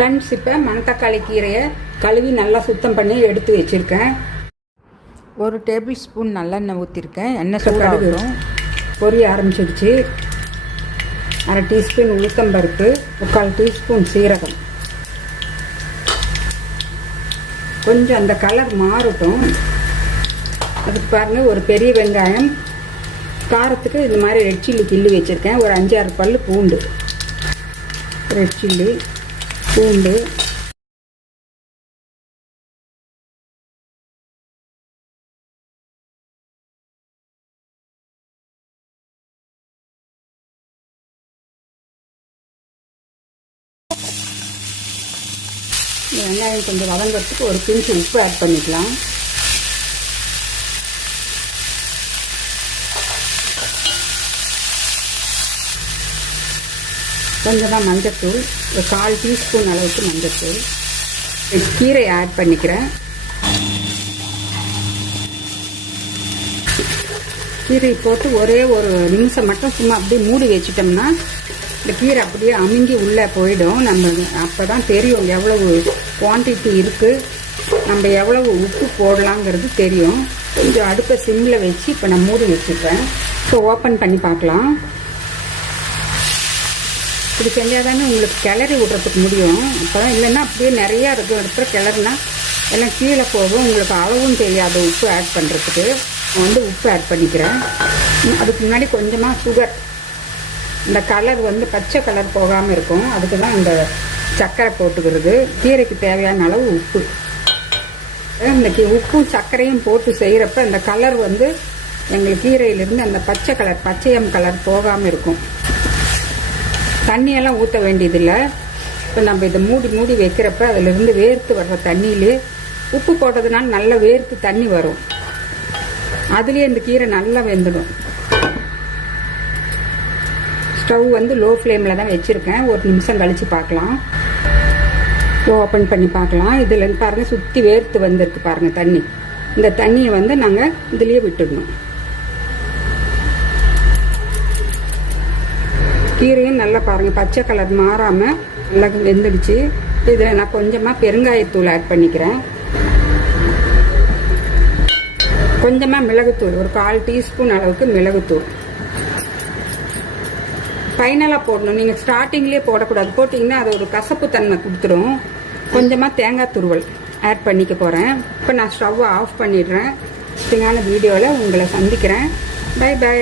Friends, இப்போ மணத்தக்காளி கீரையை கழுவி நல்லா சுத்தம் பண்ணி எடுத்து வச்சுருக்கேன். 1 டேபிள் ஸ்பூன் நல்லெண்ணெய் ஊற்றிருக்கேன். எண்ணெய் சூடாகும், பொரிய ஆரம்பிச்சிடுச்சு. 1/2 டீஸ்பூன் உளுத்தம்பருப்பு, 3/4 டீஸ்பூன் சீரகம். கொஞ்சம் அந்த கலர் மாறட்டும். அதுக்கு பாருங்கள், ஒரு பெரிய வெங்காயம், காரத்துக்கு இந்த மாதிரி ரெட் சில்லி கிள்ளி வச்சுருக்கேன். ஒரு 5-6 பல் பூண்டு, ரெட் சில்லி, பூண்டு, வெங்காயம் கொஞ்சம் வதங்கிறதுக்கு ஒரு பிஞ்சு உப்பு ஆட் பண்ணிக்கலாம். கொஞ்சமாக மஞ்சத்தூள், ஒரு 1/4 டீஸ்பூன் அளவுக்கு மஞ்சத்தூள். கீரை ஆட் பண்ணிக்கிறேன். கீரை போட்டு ஒரே ஒரு நிமிஷம் மட்டும் சும்மா அப்படியே மூடி வச்சிட்டோம்னா இந்த கீரை அப்படியே அமுங்கி உள்ளே போயிடும். நம்ம அப்போ தான் தெரியும் எவ்வளவு குவான்டிட்டி இருக்குது, நம்ம எவ்வளவு உப்பு போடலாங்கிறது தெரியும். கொஞ்சம் அடுப்பை சிம்மில் வச்சு இப்போ நான் மூடி வச்சுருக்கேன். ஸோ ஓப்பன் பண்ணி பார்க்கலாம். இப்படி செஞ்சால் தானே உங்களுக்கு கிளறி விட்றதுக்கு முடியும். அப்போ தான், இல்லைன்னா அப்படியே நிறையா இருக்கும் இடத்துல கிளறுனா எல்லாம் கீழே போகும். உங்களுக்கு அளவும் தெரியாது உப்பு ஆட் பண்ணுறதுக்கு. நான் உப்பு ஆட் பண்ணிக்கிறேன். அதுக்கு முன்னாடி கொஞ்சமாக சுகர், இந்த கலர் பச்சை கலர் போகாமல் இருக்கும், அதுக்கு தான் இந்த சர்க்கரை போட்டுக்கிறது. கீரைக்கு தேவையான அளவு உப்பு. இந்த உப்பும் சர்க்கரையும் போட்டு செய்கிறப்ப இந்த கலர் எங்களுக்கு கீரையிலேருந்து அந்த பச்சை கலர், பச்சையம் கலர் போகாமல் இருக்கும். தண்ணியெல்லாம் ஊற்ற வேண்டியதில்லை. இப்போ நம்ம இதை மூடி வைக்கிறப்ப அதிலிருந்து வேர்த்து வர்ற தண்ணியிலே உப்பு போட்டதுனால நல்லா வேர்த்து தண்ணி வரும். அதுலேயே இந்த கீரை நல்லா வெந்துடும். ஸ்டவ் லோ ஃப்ளேமில் தான் வச்சுருக்கேன். ஒரு நிமிஷம் கழித்து பார்க்கலாம். ஓப்பன் பண்ணி பார்க்கலாம். இதில் பாருங்கள், சுற்றி வேர்த்து வந்திருக்கு பாருங்கள் தண்ணி. இந்த தண்ணியை நாங்கள் இதுலேயே விட்டுடணும். கீரையும் நல்லா பாருங்கள் பச்சை கலர் மாறாமல் நல்லா வெந்துடுச்சு. இதில் நான் கொஞ்சமாக பெருங்காயத்தூள் ஆட் பண்ணிக்கிறேன். கொஞ்சமாக மிளகுத்தூள், ஒரு 1/4 டீஸ்பூன் அளவுக்கு மிளகுத்தூள். ஃபைனலாக போடணும், நீங்கள் ஸ்டார்டிங்லேயே போடக்கூடாது. போட்டிங்கன்னா அது ஒரு கசப்பு தன்மை கொடுத்துரும். கொஞ்சமாக தேங்காய் துருவல் ஆட் பண்ணிக்க போகிறேன். இப்போ நான் ஸ்டவ்வை ஆஃப் பண்ணிடுறேன். வீடியோவில் உங்களை சந்திக்கிறேன். Bye by.